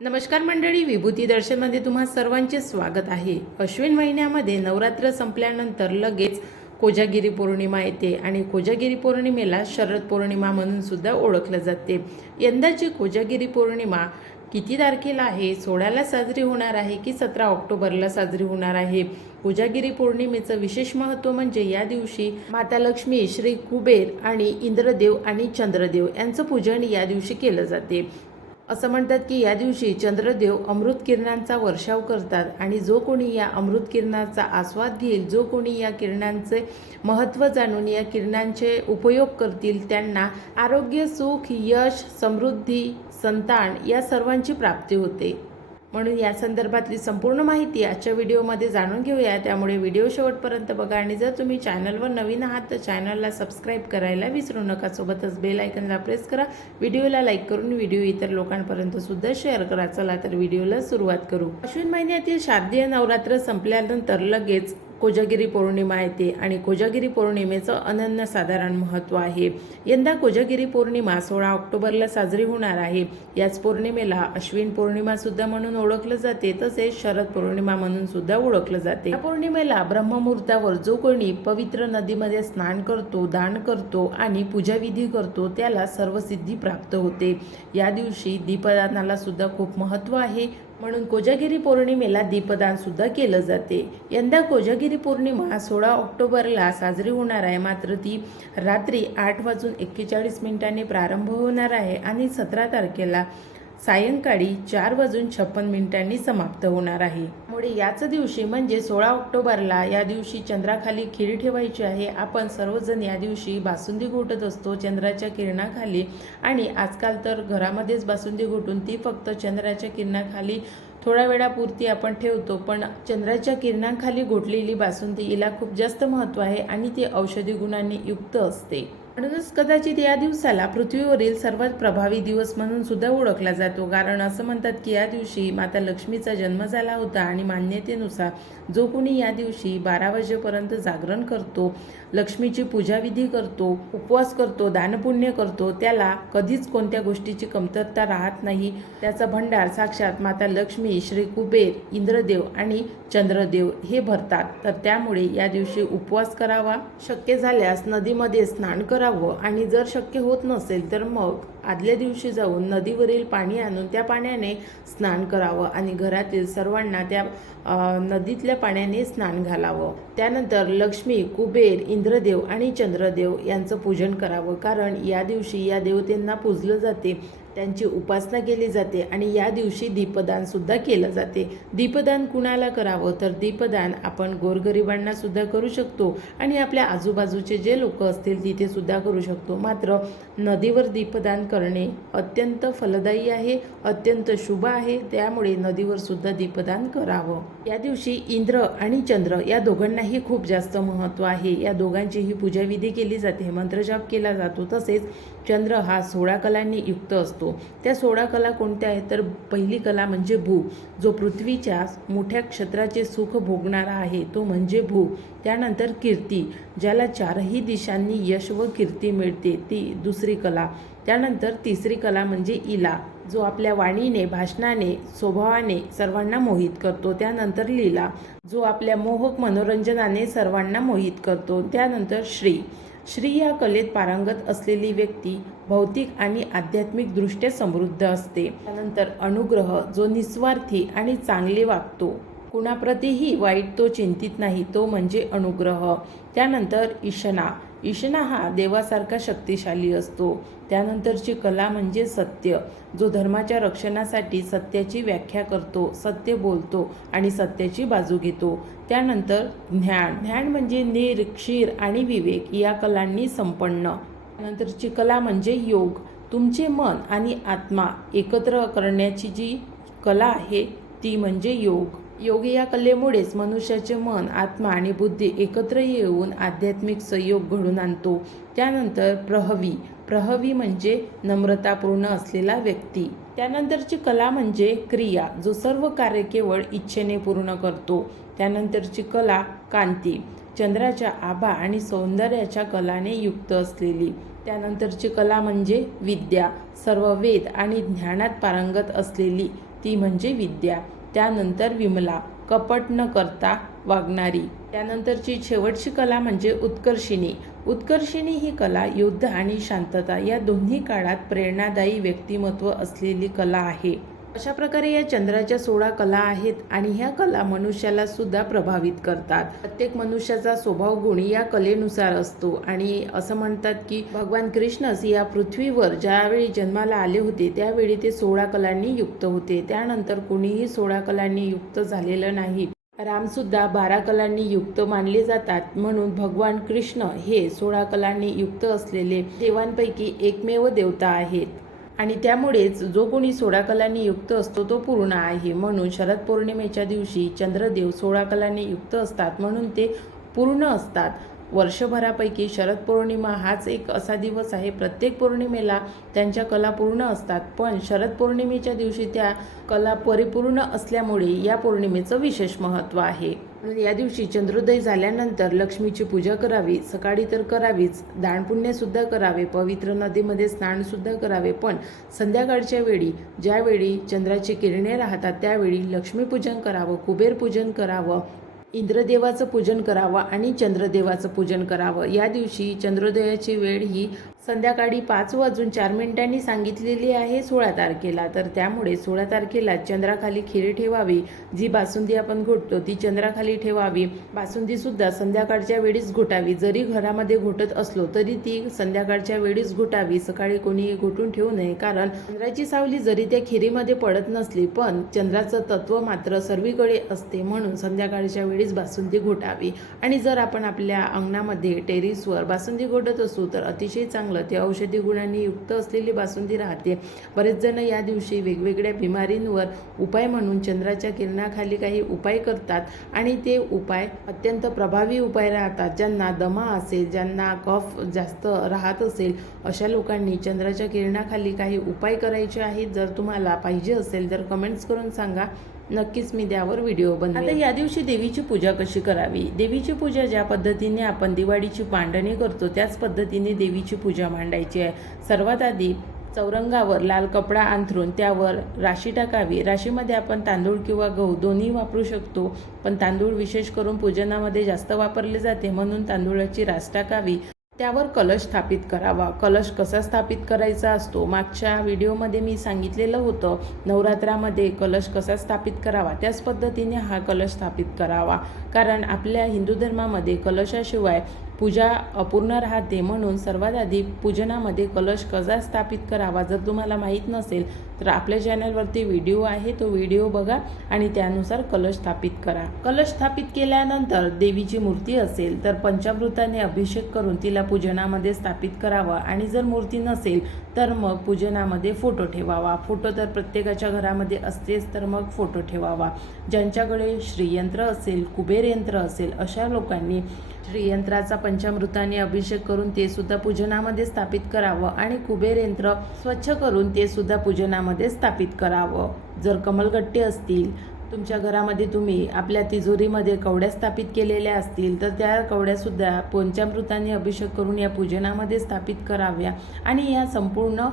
नमस्कार मंडळी, विभूती दर्शनमध्ये तुम्हा सर्वांचे स्वागत आहे। अश्विन महिन्यामध्ये नवरात्र संपल्यानंतर लगेच कोजागिरी पौर्णिमा येते आणि कोजागिरी पौर्णिमेला शरद पौर्णिमा म्हणून सुद्धा ओळखले जाते। यंदाची कोजागिरी पौर्णिमा किती तारखेला आहे? 16ला साजरी होणार आहे की 17 ऑक्टोबरला साजरी होणार आहे? कोजागिरी पौर्णिमेचं विशेष महत्त्व म्हणजे या दिवशी माता लक्ष्मी, श्री कुबेर आणि इंद्रदेव आणि चंद्रदेव यांचं पूजन या दिवशी केलं जाते। असं म्हणतात की या दिवशी चंद्रदेव अमृत किरणांचा वर्षाव करतात आणि जो कोणी या अमृत किरणाचा आस्वाद घेईल, जो कोणी या किरणांचे महत्त्व जाणून या किरणांचे उपयोग करतील, त्यांना आरोग्य, सुख, यश, समृद्धी, संतान या सर्वांची प्राप्ती होते। म्हणून या संदर्भातली संपूर्ण माहिती आजच्या व्हिडिओमध्ये जाणून घेऊया, त्यामुळे व्हिडिओ शेवटपर्यंत बघा आणि जर तुम्ही चॅनलवर नवीन आहात तर चॅनलला सबस्क्राईब करायला विसरू नका। सोबतच बेल आयकॉनला प्रेस करा, व्हिडिओला लाईक करून व्हिडिओ इतर लोकांपर्यंत सुद्धा शेअर करा। चला तर व्हिडिओला सुरुवात करू। अश्विन महिन्यातील शारदीय नवरात्र संपल्यानंतर लगेच कोजागिरी पौर्णिमा येते आणि कोजागिरी पौर्णिमेचं अनन्यसाधारण महत्त्व आहे। यंदा कोजागिरी पौर्णिमा 16 ऑक्टोबरला साजरी होणार आहे। याच पौर्णिमेला अश्विन पौर्णिमा सुद्धा म्हणून ओळखलं जाते, तसेच शरद पौर्णिमा म्हणून सुद्धा ओळखलं जाते। या पौर्णिमेला ब्रह्ममुहूर्तावर जो कोणी पवित्र नदीमध्ये स्नान करतो, दान करतो आणि पूजाविधी करतो त्याला सर्व सिद्धी प्राप्त होते। या दिवशी दीपदानाला सुद्धा खूप महत्त्व आहे, म्हणून कोजागिरी पौर्णिमेला दीपदान सुद्धा केलं जाते। यंदा कोजागिरी पौर्णिमा 16 ऑक्टोबरला साजरी होणार आहे, मात्र ती रात्री 8:41 प्रारंभ होणार आहे आणि 17 तारखेला सायंकाळी 4:56 समाप्त होणार आहे। त्यामुळे याच दिवशी म्हणजे 16 ऑक्टोबरला या दिवशी चंद्राखाली खीर ठेवायची आहे। आपण सर्वजण या दिवशी बासुंदी घोटत असतो चंद्राच्या किरणाखाली, आणि आजकाल तर घरामध्येच बासुंदी घोटून ती फक्त चंद्राच्या किरणाखाली थोड्या वेळापुरती आपण ठेवतो, पण चंद्राच्या किरणाखाली घोटलेली बासुंदी हिला खूप जास्त महत्त्व आहे आणि ती औषधी गुणांनी युक्त असते। म्हणूनच कदाचित या दिवसाला पृथ्वीवरील सर्वात प्रभावी दिवस म्हणून सुद्धा ओळखला जातो, कारण असं म्हणतात की या दिवशी माता लक्ष्मीचा जन्म झाला होता आणि मान्यतेनुसार जो कोणी या दिवशी 12 वाजेपर्यंत जागरण करतो, लक्ष्मीची पूजाविधी करतो, उपवास करतो, दानपुण्य करतो, त्याला कधीच कोणत्या गोष्टीची कमतरता राहत नाही। त्याचा भंडार साक्षात माता लक्ष्मी, श्री कुबेर, इंद्रदेव आणि चंद्रदेव हे भरतात। तर त्यामुळे या दिवशी उपवास करावा, शक्य झाल्यास नदीमध्ये स्नान करावं आणि जर शक्य होत नसेल तर मग आदल्या दिवशी जाऊन नदीवरील पाणी आणून त्या पाण्याने स्नान करावं आणि घरातील सर्वांना त्या नदीतल्या पाण्याने स्नान घालावं। त्यानंतर लक्ष्मी, कुबेर, इंद्रदेव आणि चंद्रदेव यांचं पूजन करावं, कारण या दिवशी या देवतेंना पूजलं जाते, त्यांची उपासना केली जाते आणि या दिवशी दीपदान सुद्धा केलं जाते। दीपदान कुणाला करावं तर दीपदान आपण गोरगरिबांना सुद्धा करू शकतो आणि आपल्या आजूबाजूचे जे लोक असतील तिथे सुद्धा करू शकतो। मात्र नदीवर दीपदान करणे अत्यंत फलदायी आहे, अत्यंत शुभ आहे, त्यामुळे नदीवर सुद्धा दीपदान करावं। या दिवशी इंद्र आणि चंद्र या दोघांनाही खूप जास्त महत्त्व आहे। या दोघांचीही पूजाविधी केली जाते, मंत्रजाप केला जातो। तसेच चंद्र हा 16 कलांनी युक्त असतो। त्या 16 कला कोणत्या आहेत तर पहिली कला म्हणजे भू, जो पृथ्वीच्या मोठ्या क्षेत्राचे सुख भोगणारा आहे तो म्हणजे भू। त्यानंतर कीर्ती, ज्याला चारही दिशांनी यश व कीर्ती मिळते, ती दुसरी कला। त्यानंतर तिसरी कला म्हणजे इला, जो आपल्या वाणीने, भाषणाने, स्वभावाने सर्वांना मोहित करतो। त्यानंतर लीला, जो आपल्या मोहक मनोरंजनाने सर्वांना मोहित करतो। त्यानंतर श्री, श्री या कलेत पारंगत असलेली व्यक्ती भौतिक आणि आध्यात्मिक दृष्ट्या समृद्ध असते। त्यानंतर अनुग्रह, जो निस्वार्थी आणि चांगले वागतो, कुणाप्रतीही वाईट तो चिंतित नाही, तो म्हणजे अनुग्रह। त्यानंतर ईशना, ईशना हा देवासारखा शक्तिशाली असतो। त्यानंतरची कला म्हणजे सत्य, जो धर्माच्या रक्षणासाठी सत्याची व्याख्या करतो, सत्य बोलतो आणि सत्याची बाजू घेतो। त्यानंतर ज्ञान, ज्ञान म्हणजे नीर, क्षीर आणि विवेक या कलांनी संपन्न। त्यानंतरची कला म्हणजे योग, तुमचे मन आणि आत्मा एकत्र करण्याची जी कला आहे ती म्हणजे योग। योग या कलेमुळेच मनुष्याचे मन, आत्मा आणि बुद्धी एकत्र येऊन आध्यात्मिक संयोग घडून आणतो। त्यानंतर प्रहवी, प्रहवी म्हणजे नम्रतापूर्ण असलेला व्यक्ती। त्यानंतरची कला म्हणजे क्रिया, जो सर्व कार्य केवळ इच्छेने पूर्ण करतो। त्यानंतरची कला कांती, चंद्राच्या आभा आणि सौंदर्याच्या कलाने युक्त असलेली। त्यानंतरची कला म्हणजे विद्या, सर्व वेद आणि ज्ञानात पारंगत असलेली ती म्हणजे विद्या. त्यानंतर विमला, कपट न करता वागणारी. त्यानंतरची शेवटची कला म्हणजे उत्कर्षिणी. उत्कर्षिणी ही कला युद्ध आणि शांतता या दोन्ही काळात प्रेरणादायी व्यक्तिमत्व असलेली कला आहे. अशा प्रकारे या चंद्राच्या 16 कला आहेत आणि ह्या कला मनुष्याला सुद्धा प्रभावित करतात. प्रत्येक मनुष्याचा स्वभाव गुण या कलेनुसार असतो आणि असं म्हणतात की भगवान कृष्णच या पृथ्वीवर ज्यावेळी जन्माला आले होते त्यावेळी ते 16 कलांनी युक्त होते. त्यानंतर कुणीही 16 कलांनी युक्त झालेलं नाही. रामसुद्धा 12 कलांनी युक्त मानले जातात. म्हणून भगवान कृष्ण हे 16 कलांनी युक्त असलेले देवांपैकी एकमेव देवता आहेत आणि त्यामुळेच जो कोणी 16 कलांनी युक्त असतो तो पूर्ण आहे. म्हणून शरद पौर्णिमेच्या दिवशी चंद्रदेव 16 कलांनी युक्त असतात म्हणून ते पूर्ण असतात. वर्षभरापैकी शरद पौर्णिमा हाच एक असा दिवस आहे, प्रत्येक पौर्णिमेला त्यांच्या कला पूर्ण असतात, पण शरद पौर्णिमेच्या दिवशी त्या कला परिपूर्ण असल्यामुळे या पौर्णिमेचं विशेष महत्त्व आहे. म्हणून या दिवशी चंद्रोदय झाल्यानंतर लक्ष्मीची पूजा करावी. सकाळी तर करावीच, दानपुण्यसुद्धा करावे, पवित्र नदीमध्ये स्नानसुद्धा करावे, पण संध्याकाळच्या वेळी ज्यावेळी चंद्राची किरणे राहतात त्यावेळी लक्ष्मीपूजन करावं, कुबेरपूजन करावं, इंद्रदेवाचं पूजन करावं आणि चंद्रदेवाचं पूजन करावं. या दिवशी चंद्रोदयाची वेळ ही संध्याकाळी 5:04 सांगितलेली आहे 16 तारखेला. तर त्यामुळे 16 तारखेला चंद्राखाली खीर ठेवावी. जी बासुंदी आपण घोटतो ती चंद्राखाली ठेवावी. बासुंदीसुद्धा संध्याकाळच्या वेळीच घोटावी. जरी घरामध्ये घोटत असलो तरी ती संध्याकाळच्या वेळीच घोटावी. सकाळी कोणीही घोटून ठेवू नये, कारण चंद्राची सावली जरी त्या खिरीमध्ये पडत नसली पण चंद्राचं तत्व मात्र सर्वीकडे असते. म्हणून संध्याकाळच्या वेळीच बासुंदी घोटावी. आणि जर आपण आपल्या अंगणामध्ये टेरेसवर बासुंदी घोटत असू तर अतिशय चांगलं, ते औषधी गुणांनी युक्त असलेली बासुंदी राहते. बरेच जण या दिवशी वेगवेगळ्या बिमारींवर उपाय म्हणून चंद्राच्या किरणाखाली काही उपाय करतात आणि ते उपाय अत्यंत प्रभावी उपाय राहतात. ज्यांना दमा असेल, ज्यांना कफ जास्त राहत असेल, अशा लोकांनी चंद्राच्या किरणाखाली काही उपाय करायचे आहेत. जर तुम्हाला पाहिजे असेल तर कमेंट्स करून सांगा, नक्कीच मी त्यावर व्हिडिओ बनवेन. आता या दिवशी देवीची पूजा कशी करावी? देवीची पूजा ज्या पद्धतीने आपण दिवाळीची मांडणी करतो त्याच पद्धतीने देवीची पूजा मांडायची आहे. सर्वात आधी चौरंगावर लाल कपडा अंथरून त्यावर राशी टाकावी. राशीमध्ये आपण तांदूळ किंवा गहू दोन्ही वापरू शकतो, पण तांदूळ विशेष करून पूजनामध्ये जास्त वापरले जाते म्हणून तांदूळाची रास टाकावी. त्यावर कलश स्थापित करावा. कलश कसा स्थापित करायचा असतो मागच्या व्हिडिओमध्ये मी सांगितलेलं होतं. नवरात्रामध्ये कलश कसा स्थापित करावा त्याच पद्धतीने हा कलश स्थापित करावा, कारण आपल्या हिंदू धर्मामध्ये कलशाशिवाय पूजा अपूर्ण राहते. म्हणून सर्वात आधी पूजनामध्ये कलश कसा स्थापित करावा जर तुम्हाला माहीत नसेल तर आपल्या चॅनलवरती व्हिडिओ आहे, तो व्हिडिओ बघा आणि त्यानुसार कलश स्थापित करा. कलश स्थापित केल्यानंतर देवीची मूर्ती असेल तर पंचामृताने अभिषेक करून तिला पूजनामध्ये स्थापित करावा आणि जर मूर्ती नसेल तर मग पूजनामध्ये फोटो ठेवावा. फोटो तर प्रत्येकाच्या घरामध्ये असतेच, तर मग फोटो ठेवावा. ज्यांच्याकडे श्रीयंत्र असेल, कुबेर यंत्र असेल, अशा लोकांनी श्रीयंत्राचा पंचामृताने अभिषेक करून ते सुद्धा पूजनामध्ये स्थापित करावं आणि कुबेर यंत्र स्वच्छ करून ते सुद्धा पूजनामध्ये स्थापित करावं. जर कमलगट्टे असतील तुमच्या घरामध्ये, तुम्ही आपल्या तिजोरीमध्ये कवड्या स्थापित केलेल्या असतील तर त्या कवड्यासुद्धा पंचामृताने अभिषेक करून या पूजनामध्ये स्थापित कराव्या आणि या संपूर्ण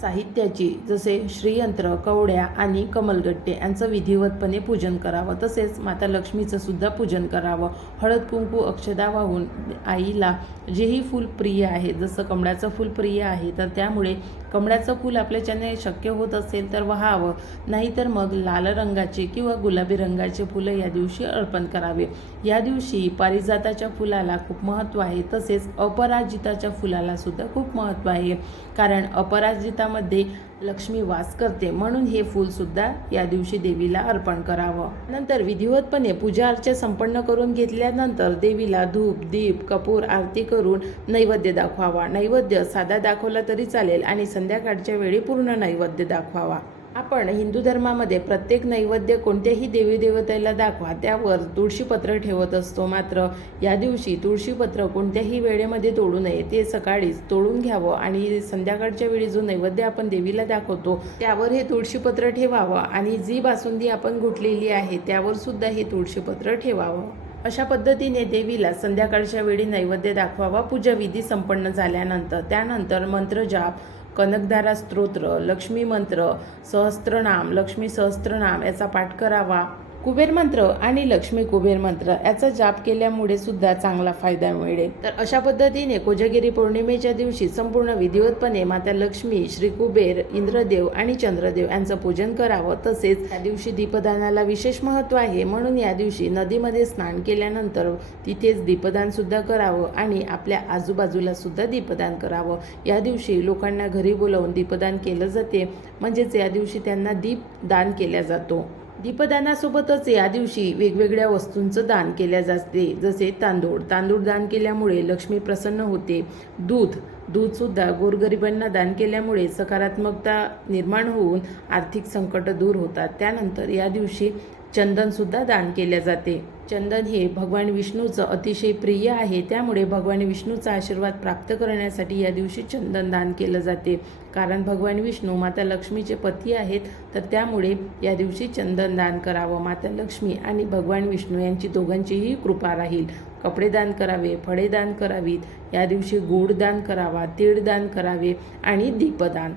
साहित्याची जसे श्रीयंत्र, कवड्या आणि कमलगट्टे यांचं विधिवतपणे पूजन करावं. तसेच माता लक्ष्मीचं सुद्धा पूजन करावं. हळद कुंकू अक्षदा वाहून आईला जेही फूल प्रिय आहे, जसं कमळाचं फूल प्रिय आहे तर त्यामुळे कमळाचं फूल आपल्याच्याने शक्य होत असेल तर वाहावं, नाहीतर मग लाल रंगाचे किंवा गुलाबी रंगाचे फुलं या दिवशी अर्पण करावे. या दिवशी पारिजाताच्या फुलाला खूप महत्त्व आहे. तसेच अपराजिताच्या फुलाला सुद्धा खूप महत्त्व आहे, कारण अपराजितामध्ये लक्ष्मी वास करते. म्हणून हे फूल सुद्धा या दिवशी देवीला अर्पण करावं. नंतर विधिवतपणे पूजा अर्चा संपन्न करून घेतल्यानंतर देवीला धूप, दीप, कपूर आरती करून नैवेद्य दाखवावा. नैवेद्य साधा दाखवला तरी चालेल आणि संध्याकाळच्या वेळी पूर्ण नैवेद्य दाखवावा. आपण हिंदू धर्मामध्ये प्रत्येक नैवेद्य कोणत्याही देवी देवतेला दाखवा त्यावर तुळशीपत्र ठेवत असतो. मात्र या दिवशी तुळशीपत्र कोणत्याही वेळेमध्ये तोडू नये, ते सकाळीच तोडून घ्यावं आणि संध्याकाळच्या वेळी जो नैवेद्य आपण देवीला दाखवतो त्यावर हे तुळशीपत्र ठेवावं आणि जी बासुंदी आपण घुटलेली आहे त्यावर सुद्धा हे तुळशीपत्र ठेवावं. अशा पद्धतीने देवीला संध्याकाळच्या वेळी नैवेद्य दाखवावा पूजाविधी संपन्न झाल्यानंतर. त्यानंतर मंत्रजाप, कनकधारा स्तोत्र, लक्ष्मी मंत्र, सहस्त्रनाम, लक्ष्मी सहस्त्रनाम याचा पाठ करावा. कुबेर मंत्र आणि लक्ष्मी कुबेर मंत्र याचा जाप केल्यामुळे सुद्धा चांगला फायदा मिळेल. तर अशा पद्धतीने कोजागिरी पौर्णिमेच्या दिवशी संपूर्ण विधिवतपणे माता लक्ष्मी, श्री कुबेर, इंद्रदेव आणि चंद्रदेव यांचं पूजन करावं. तसेच या दिवशी दीपदानाला विशेष महत्त्व आहे, म्हणून या दिवशी नदीमध्ये स्नान केल्यानंतर तिथेच दीपदान सुद्धा करावं आणि आपल्या आजूबाजूला सुद्धा दीपदान करावं. या दिवशी लोकांना घरी बोलावून दीपदान केलं जाते, म्हणजेच या दिवशी त्यांना दीपदान केला जातो. दीपदानासोबतच या दिवशी वेगवेगळ्या वस्तूंचं दान केल्या जाते, जसे तांदूळ दान केल्यामुळे लक्ष्मी प्रसन्न होते. दूध सुद्धा गोरगरिबांना दान केल्यामुळे सकारात्मकता निर्माण होऊन आर्थिक संकट दूर होतात. त्यानंतर या दिवशी चंदन सुद्धा दान केले जाते. चंदन हे भगवान विष्णूचं अतिशय प्रिय आहे, त्यामुळे भगवान विष्णूचा आशीर्वाद प्राप्त करण्यासाठी या दिवशी चंदन दान केलं जाते. कारण भगवान विष्णू माता लक्ष्मीचे पती आहेत, तर त्यामुळे या दिवशी चंदन दान करावं. माता लक्ष्मी आणि भगवान विष्णू यांची दोघांचीही कृपा राहील. कपडे दान करावे, फळे दान करावीत. या दिवशी गूळ दान करावा, तीळ दान करावे आणि दीपदान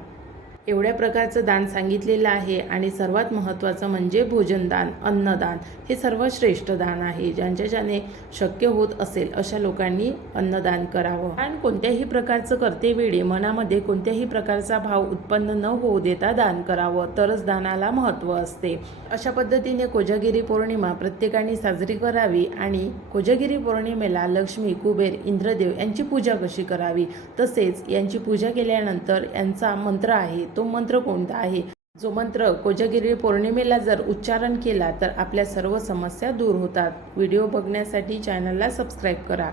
एवढ्या प्रकारचं दान सांगितलेलं आहे. आणि सर्वात महत्त्वाचं म्हणजे भोजनदान, अन्नदान हे सर्वश्रेष्ठ दान आहे. ज्याने शक्य होत असेल अशा लोकांनी अन्नदान करावं. आणि कोणत्याही प्रकारचं करतेवेळी मनामध्ये कोणत्याही प्रकारचा भाव उत्पन्न न होऊ देता दान करावं, तरच दानाला महत्त्व असते. अशा पद्धतीने कोजागिरी पौर्णिमा प्रत्येकाने साजरी करावी. आणि कोजागिरी पौर्णिमेला लक्ष्मी, कुबेर, इंद्रदेव यांची पूजा कशी करावी, तसेच यांची पूजा केल्यानंतर यांचा मंत्र आहे, तो मंत्र कोणता आहे, जो मंत्र कोजागिरी पौर्णिमेला जर उच्चारण केला तर आपल्या सर्व समस्या दूर होतात. व्हिडिओ बघण्यासाठी चॅनलला सबस्क्राईब करा.